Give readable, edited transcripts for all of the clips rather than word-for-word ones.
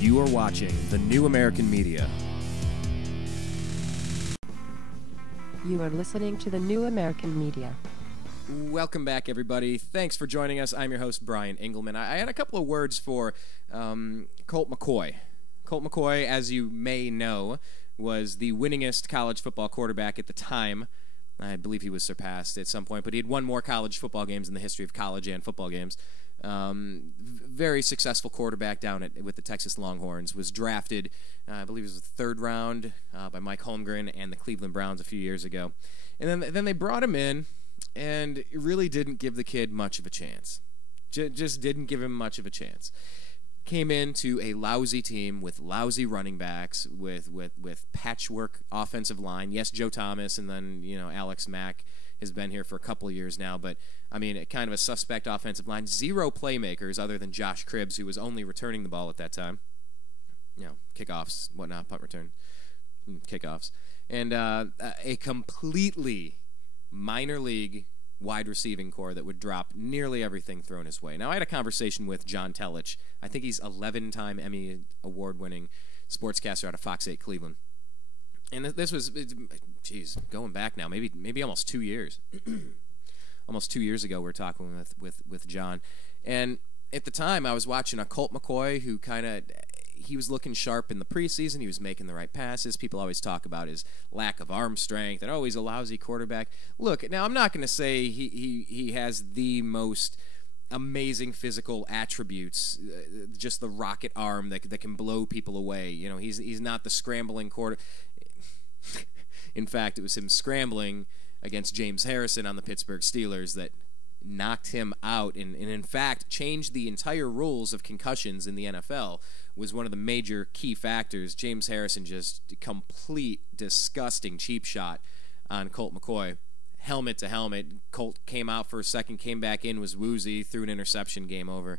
You are watching The New American Media. You are listening to The New American Media. Welcome back, everybody. Thanks for joining us. I'm your host, Brian Engelman. I had a couple of words for Colt McCoy. Colt McCoy, as you may know, was the winningest college football quarterback at the time. I believe he was surpassed at some point, but he had won more college football games in the history of college and football games. Very successful quarterback down with the Texas Longhorns. Was drafted, I believe it was the third round by Mike Holmgren and the Cleveland Browns a few years ago. And then they brought him in and really didn't give the kid much of a chance. Just didn't give him much of a chance. Came into a lousy team with lousy running backs, with patchwork offensive line. Yes, Joe Thomas, and then Alex Mack has been here for a couple of years now, but I mean, kind of a suspect offensive line. Zero playmakers other than Josh Cribbs, who was only returning the ball at that time. Kickoffs, whatnot, punt return, kickoffs, and a completely minor league wide receiving core that would drop nearly everything thrown his way. Now, I had a conversation with John Telich. I think he's 11-time Emmy award-winning sportscaster out of Fox 8 Cleveland. And this was, going back now, maybe almost 2 years. Almost 2 years ago, we were talking with John. And at the time, I was watching a Colt McCoy who he was looking sharp in the preseason. He was making the right passes. People always talk about his lack of arm strength and, he's a lousy quarterback. Look, now I'm not going to say he has the most amazing physical attributes, just the rocket arm that can blow people away. He's not the scrambling quarter. In fact, it was him scrambling against James Harrison on the Pittsburgh Steelers that knocked him out and in fact changed the entire rules of concussions in the NFL. Was one of the major key factors. James Harrison just complete disgusting cheap shot on Colt McCoy. Helmet to helmet. Colt came out for a second, came back in, was woozy, threw an interception, game over.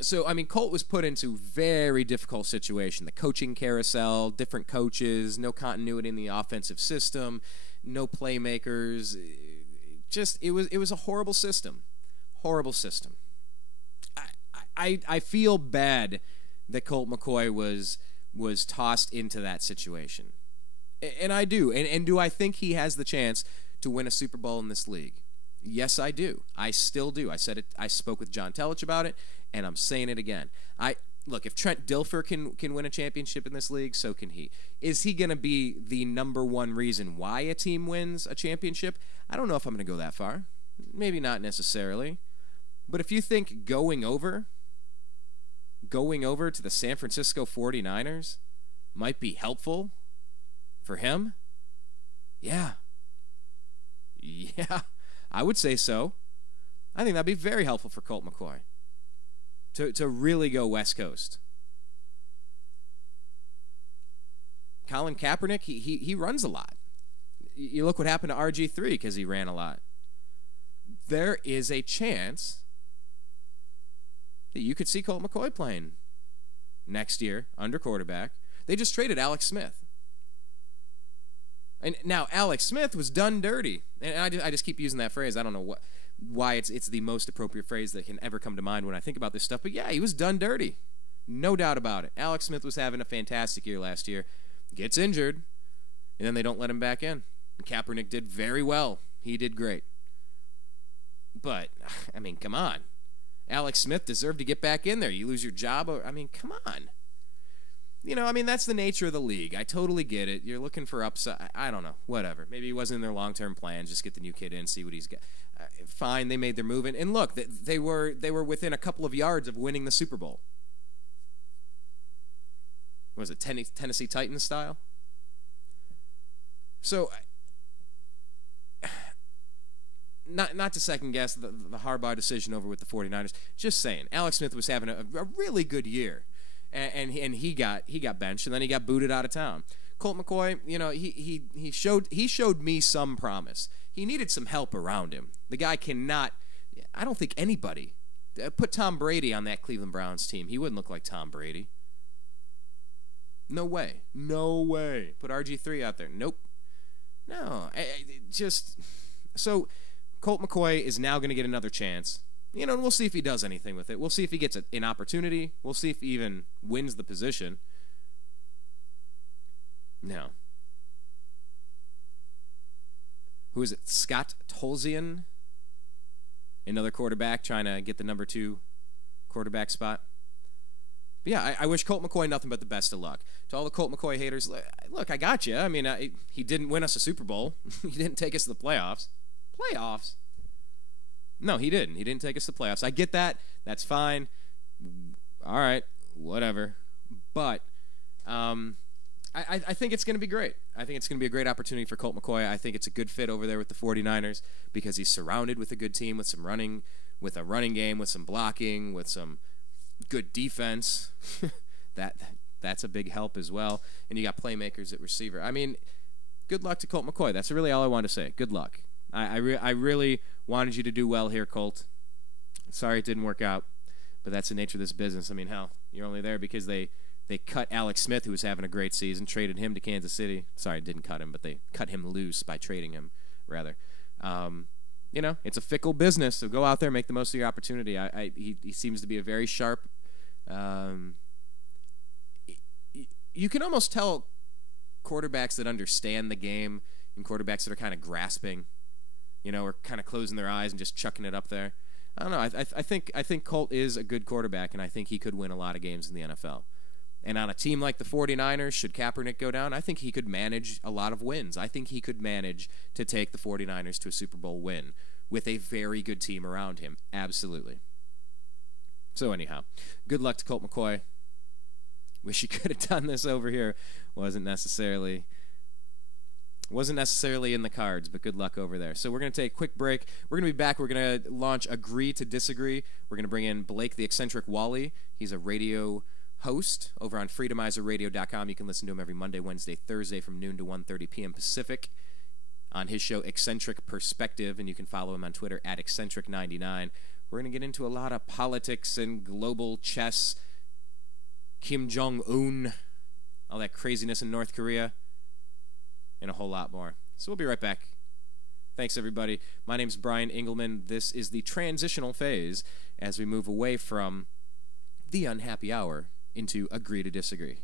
So, Colt was put into very difficult situation. The coaching carousel, different coaches, no continuity in the offensive system, no playmakers. Just, it was a horrible system. Horrible system. I feel bad that Colt McCoy was tossed into that situation. And I do. And do I think he has the chance to win a Super Bowl in this league? Yes, I do. I still do. I said it. I spoke with John Telich about it, and I'm saying it again. Look, if Trent Dilfer can win a championship in this league, so can he. Is he going to be the number one reason why a team wins a championship? I don't know if I'm going to go that far. Maybe not necessarily. But if you think going over to the San Francisco 49ers might be helpful for him, yeah, I would say so. I think that'd be very helpful for Colt McCoy to really go West Coast. Colin Kaepernick, he runs a lot. You look what happened to RG3 because he ran a lot. There is a chance that you could see Colt McCoy playing next year under quarterback. They just traded Alex Smith. And now Alex Smith was done dirty. And I just keep using that phrase. I don't know why it's the most appropriate phrase that can ever come to mind when I think about this stuff. But yeah, he was done dirty. No doubt about it. Alex Smith was having a fantastic year last year. Gets injured, and then they don't let him back in. And Kaepernick did very well. He did great. But, come on. Alex Smith deserved to get back in there. You lose your job. Come on. That's the nature of the league. I totally get it. You're looking for upside. I don't know. Whatever. Maybe it wasn't in their long-term plan. Just get the new kid in, see what he's got. Fine, they made their move. And look, they were within a couple of yards of winning the Super Bowl. Was it Tennessee Titans style? So, not to second guess the Harbaugh decision over with the 49ers. Just saying, Alex Smith was having a really good year. And he got benched, and then he got booted out of town. Colt McCoy, he showed me some promise. He needed some help around him. The guy cannot. I don't think anybody put Tom Brady on that Cleveland Browns team. He wouldn't look like Tom Brady. No way. Put RG3 out there. Nope. No. So Colt McCoy is now going to get another chance And we'll see if he does anything with it. We'll see if he gets an opportunity. We'll see if he even wins the position. No. Who is it? Scott Tolzien? Another quarterback trying to get the number 2 quarterback spot. But yeah, I wish Colt McCoy nothing but the best of luck. To all the Colt McCoy haters, look, I got you. I mean, he didn't win us a Super Bowl. He didn't take us to the playoffs. Playoffs? No, he didn't. He didn't take us to the playoffs. I get that. That's fine. All right, whatever. But I think it's going to be great. I think it's going to be a great opportunity for Colt McCoy. I think it's a good fit over there with the 49ers because he's surrounded with a good team, with some running, with a running game, with some blocking, with some good defense. That's a big help as well. And you got playmakers at receiver. I mean, good luck to Colt McCoy. That's really all I wanted to say. Good luck. I really wanted you to do well here, Colt. Sorry it didn't work out, but that's the nature of this business. I mean, hell, you're only there because they cut Alex Smith, who was having a great season, traded him to Kansas City. Sorry, didn't cut him, but they cut him loose by trading him, rather. It's a fickle business, so go out there, make the most of your opportunity. He seems to be a very sharp. You can almost tell quarterbacks that understand the game and quarterbacks that are kind of grasping, or kind of closing their eyes and just chucking it up there. I don't know. I think Colt is a good quarterback, and I think he could win a lot of games in the NFL. And on a team like the 49ers, should Kaepernick go down, I think he could manage a lot of wins. I think he could manage to take the 49ers to a Super Bowl win with a very good team around him. Absolutely. So anyhow, good luck to Colt McCoy. Wish he could have done this over here. Wasn't necessarily in the cards, but good luck over there. So we're going to take a quick break. We're going to be back. We're going to launch Agree to Disagree. We're going to bring in Blake the Eccentric Wally. He's a radio host over on freedomizerradio.com. You can listen to him every Monday, Wednesday, Thursday from noon to 1:30 p.m. Pacific on his show Eccentric Perspective, and you can follow him on Twitter at Eccentric99. We're going to get into a lot of politics and global chess, Kim Jong-un, all that craziness in North Korea, and a whole lot more. So we'll be right back. Thanks, everybody. My name's Brian Engelman. This is the transitional phase as we move away from the unhappy hour into Agree to Disagree.